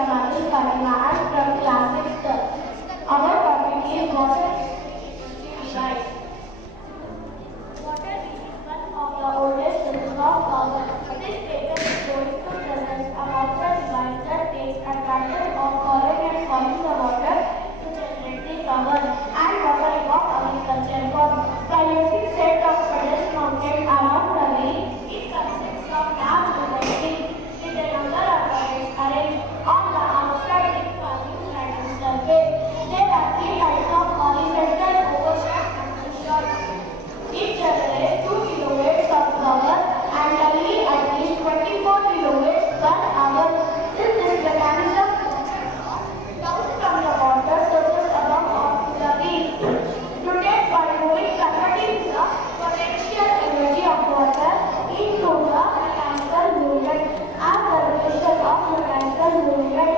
Pranali Karima and from class 6th. Our topic is water right. Water is one of the oldest sources of power. This paper is going to present about the device that takes advantage of pouring and falling the water to generate the power and water of agriculture for balancing set of puddles mounted around the lake. It consists of large buildings with a number of puddles arranged on the outside in farming land surface. There are three types of horizontal, overshot and short. It generates 2 kilowatts of power annually at least 24 kilowatts per hour. Since this mechanism comes from the water sources above of the wheel, rotates by moving converting the potential energy of water into the mechanical movement. As the relation of mechanical movement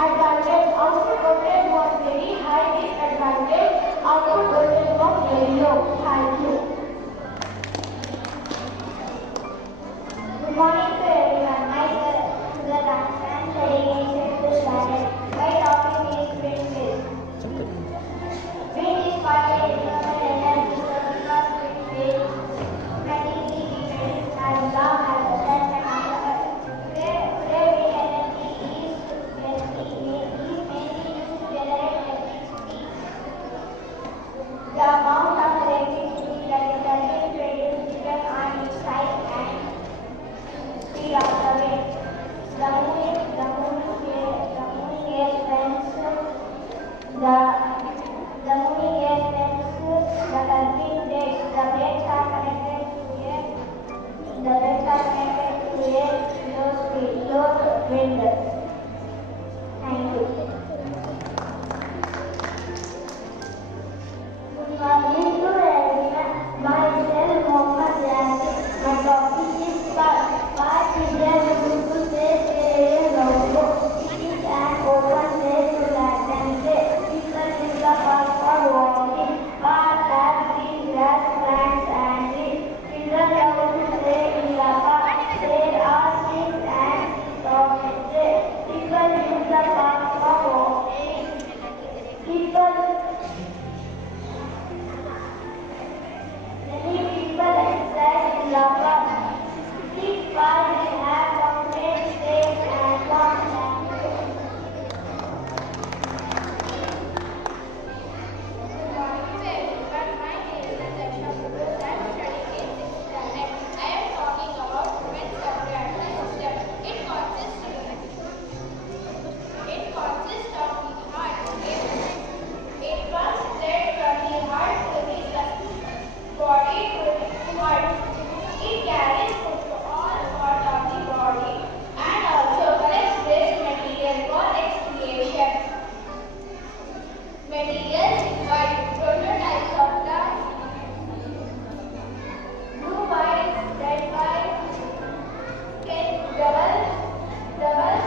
advantage, output voltage was very high, disadvantage, output voltage was very low. Thank you. Good morning to everyone. Myself, Sugata. I am studying in 6th standard. My topic is windmill. Wind is partly renewable energy source because wind is magnetically different as long as the sun and the earth. Today wind energy is mainly used to generate electricity. The amount of electricity that is produced depends on its size and speed of the wind. The moon the turbine blades. The blades are connected to a low wind. Thank you. Good morning to everyone. Myself Mohammad Yasir. My topic is park. Park is a beautiful place where a logo. It is an open place to relax and play. People use the park for walking. Park has green grass, plants and trees. Children love to play in the park. There are swings and seesaws. People use the park for walking. Many people exercise in the park. This park will have fountains, lakes and ponds. Good morning to everyone. My name is Natasha Purus. I am studying in 6th standard. I am talking about wind circulatory system. It consists of the heart. It runs blood from the heart to the body to the heart. It carries food to all parts of the body and also collects waste material for excretion. Materials required. Prototypes of the blue white, red white, double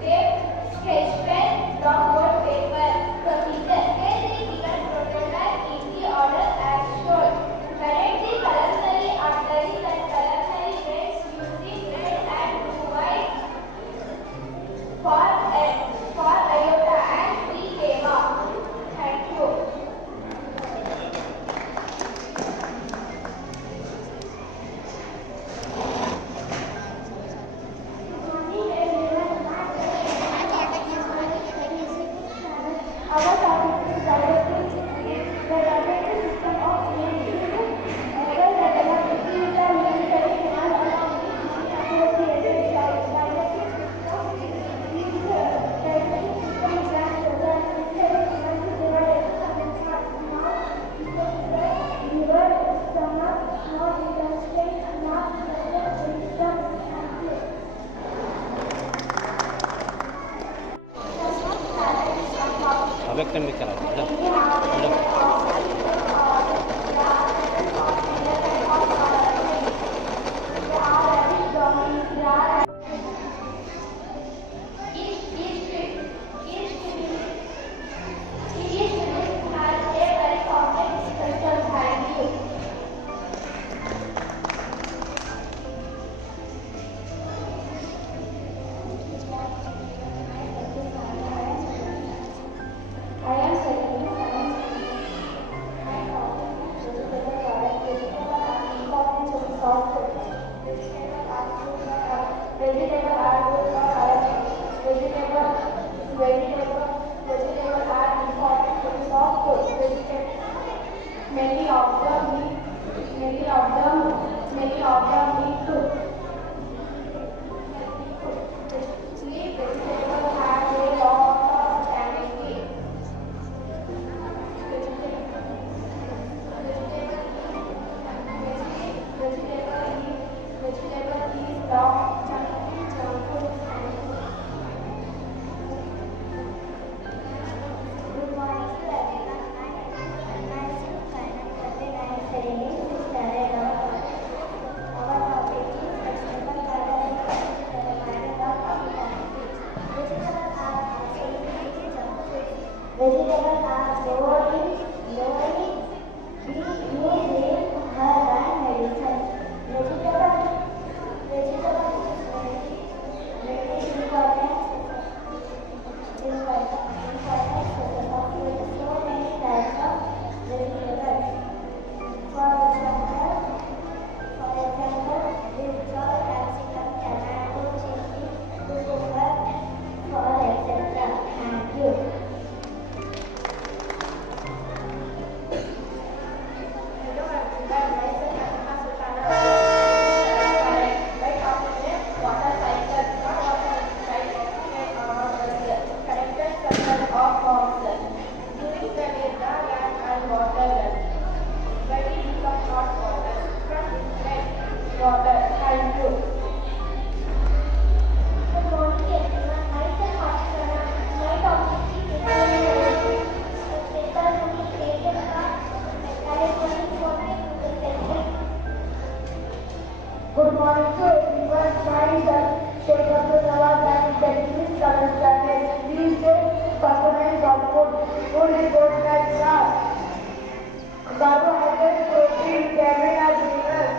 tape, sketch pen, chalkboard paper. Procedure. Place the given prototype in the order as shown. Connect the colossally arteries and colossally veins using red and blue white for iota and 3 gamma. Thank you. Our topic is directing the directing system of electricity. The electricity is the military command along with the associated directing system. This directing system grants the military command to provide electricity not river, summer, not interstate, not structure system. Thank you. अव्यक्तं विकरावः Vegetables are low in which may her and medicine. Vegetable is very important. So many types of vegetables. For example, brinjal, capsicum, tomato, chili, cucumber, for etc. Thank you. Hello everyone, myself Asma Sultana. By talking about water cycle, not water cycle, connected circle of forms. During the day, the land and water run. When it becomes hot water, from inside water. Thank you. Good morning everyone. Myself Ashana. My topic is electronic water usage. Good morning to everyone. Myself Sheikh Abdul Nawaz and Technical Color Channel. These days, components of food report like carbohydrates, protein, vitamin and minerals.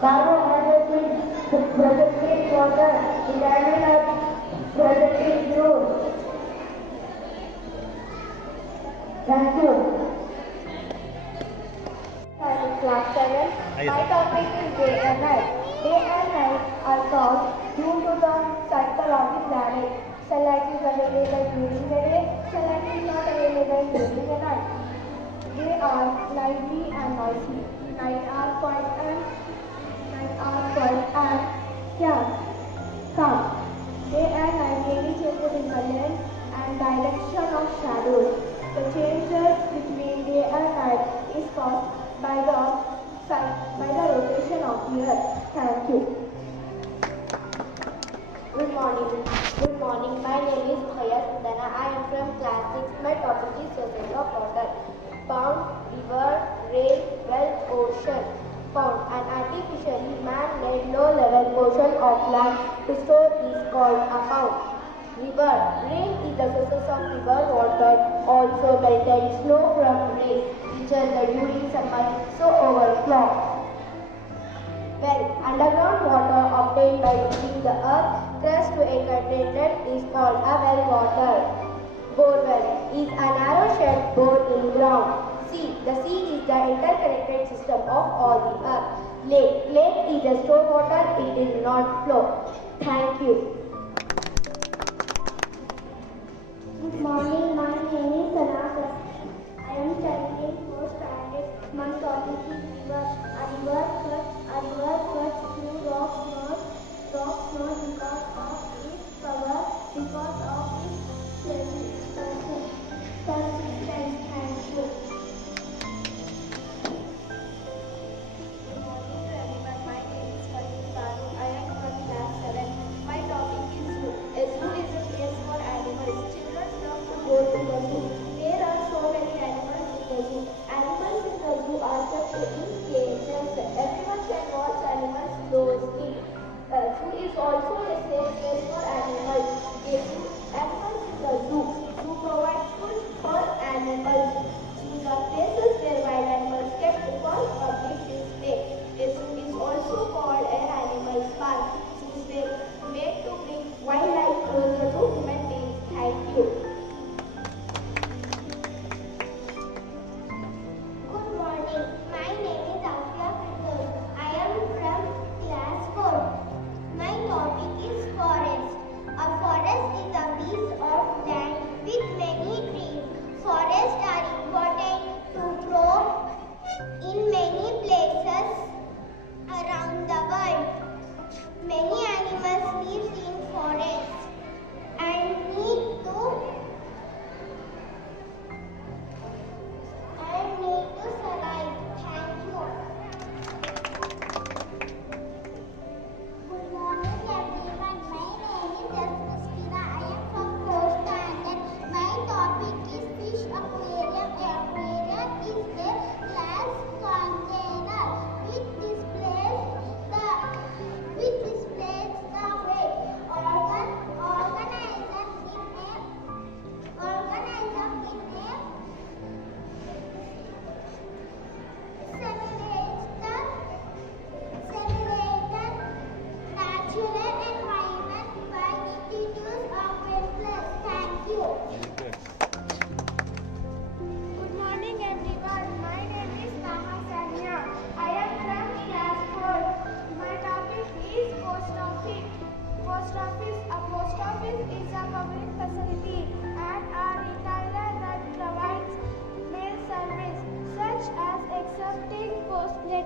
Carbohydrates is present in water, vitamin are present in food. Thank you. Class 7. My topic is day and night. Day and night are caused due to the cycle of the planet. Sunlight is available during the day, sunlight is not available during the night. They are lively and noisy. Night are quiet and calm. Day and night really change in the length and direction of shadows. The changes between day and night is caused by the rotation of the earth. Thank you. Good morning. Good morning. My name is Khaya Sundana. I am from class 6. My topic is sources of water. Pond, river, rain, well, ocean. Pond, an artificially man-made low-level portion of land to store is called a pond. River. Rain is the source of river water, also melted snow from rain, which are during summer, so overflow. Well, underground water obtained by digging the earth crust to a container is called a well water. Borewell is a narrow shed bored in ground. Sea. The sea is the interconnected system of all the earth. Lake. Lake is a store water, it will not flow. Thank you. Good morning, my name is Sanaa. I am studying in 4th standard. My topic is river. A river cuts through rocks not because of its power, because of its consistence. Thank you. Good morning to everyone. My name is Farid Baru. I am from class 7. My topic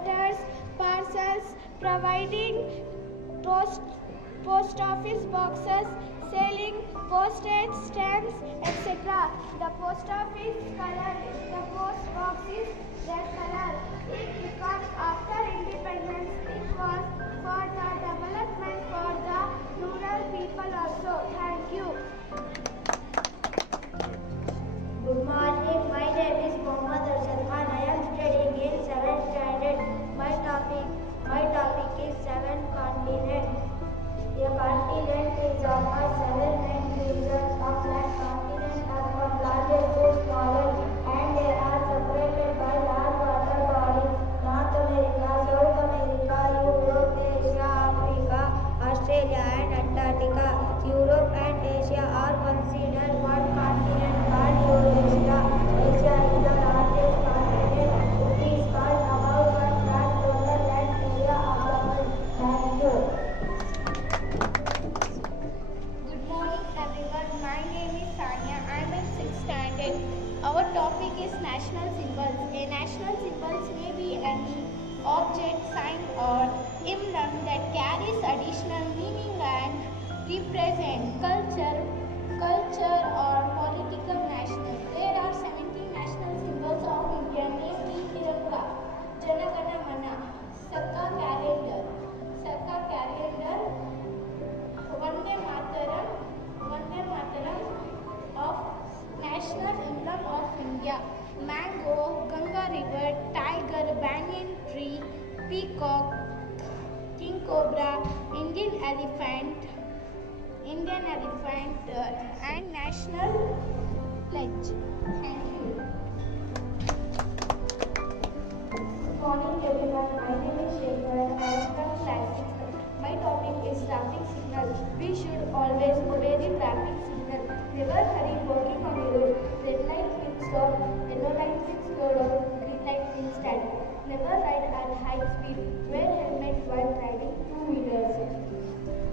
letters, parcels, providing post, post office boxes, selling postage stamps, etc. The post office color, the post box is red color. Because after independence, it was for the development for the rural people also. Thank you. Good morning. My name is Mohammad Arshad Khan. I am studying in 7th standard. My topic is 7 continents. A continent is of 7 regions of that continent are from largest to smallest, and they are separated by large water bodies. North America, South America, Europe, Asia, Africa, Australia, and Antarctica. Europe and Asia are considered one continent called Eurasia. Asia is the largest continent. It is called about 1/3 total land area of the world. Thank you. Good morning everyone. My name is Sanya. I am in 6th standard. Our topic is national symbols. A national symbols may be any object, sign or emblem that carries additional meaning and represent culture or political national. There are 17 national symbols of India, namely Tiranga, Jana Gana Mana, Sakka Calendar, Vande Mataram of national emblem of India, mango, Ganga River, tiger, banyan tree, peacock, king cobra, Indian elephant, and national pledge. Thank you. Good morning everyone. My name is Shekhar. I am from class 6. My topic is traffic signal. We should always obey the traffic signal. Never hurry walking on the road. Red light means stop, yellow light means slow down, green light means stand. Never ride at high speed. Wear helmet while riding 2 wheelers.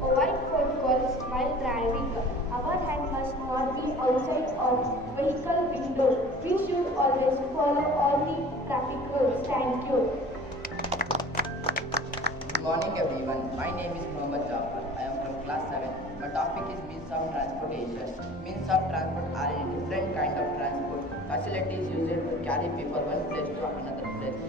Avoid phone calls while driving. Our hand must not be outside of vehicle window. We should always follow all the traffic rules. Thank you. Good morning everyone. My name is Mohammad Jafar. I am from class 7. My topic is means of transportation. Means of transport are a different kind of transport. Facilities used to carry people one place to another place.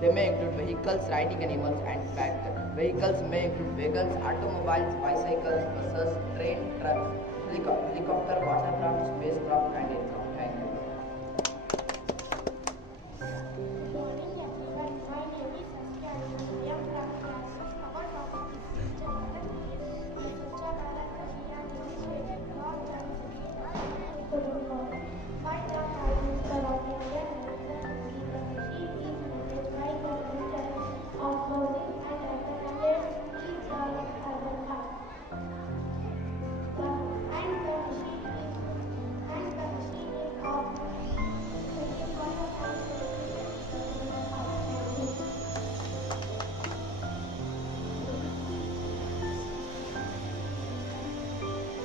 They may include vehicles, riding animals and tractors. Vehicles may include vehicles, automobiles, bicycles, buses, train, trucks, helicopter, watercraft, spacecraft and aircraft. Thank you. Good morning everyone. My name is Saskia. I am from class 6. Our topic is Swachh Bharat Abhiyan initiative from Jamshedpur and Kozhikode. My topic is about Indian University. The machine is managed by the Minister of Housing and Urban Affairs. And the machine is of 21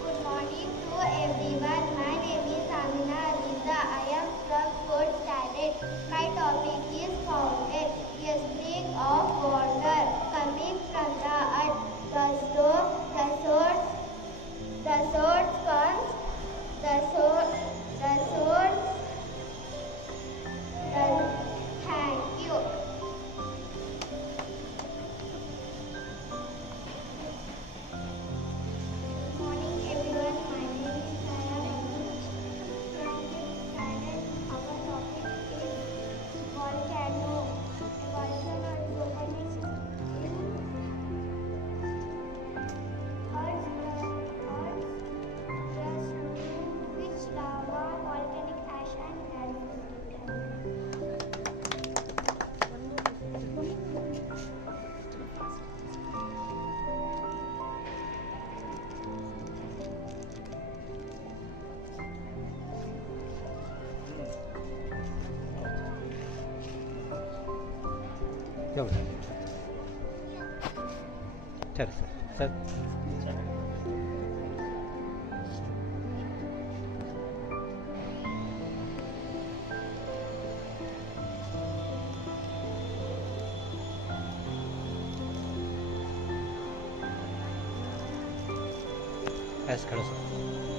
Good morning to everyone. My name is Amina Aliza. I am from 4th standard. My topic is fountain. A spring of water coming from the earth. The source comes. Thank you. Good morning everyone. My name is Sarah from 5th standard. Our topic is volcano. A volcano is opening in Earth's which lava, volcanic ash and magma. ಯಾವುದು ಸರಿ sir Yes, hello sir.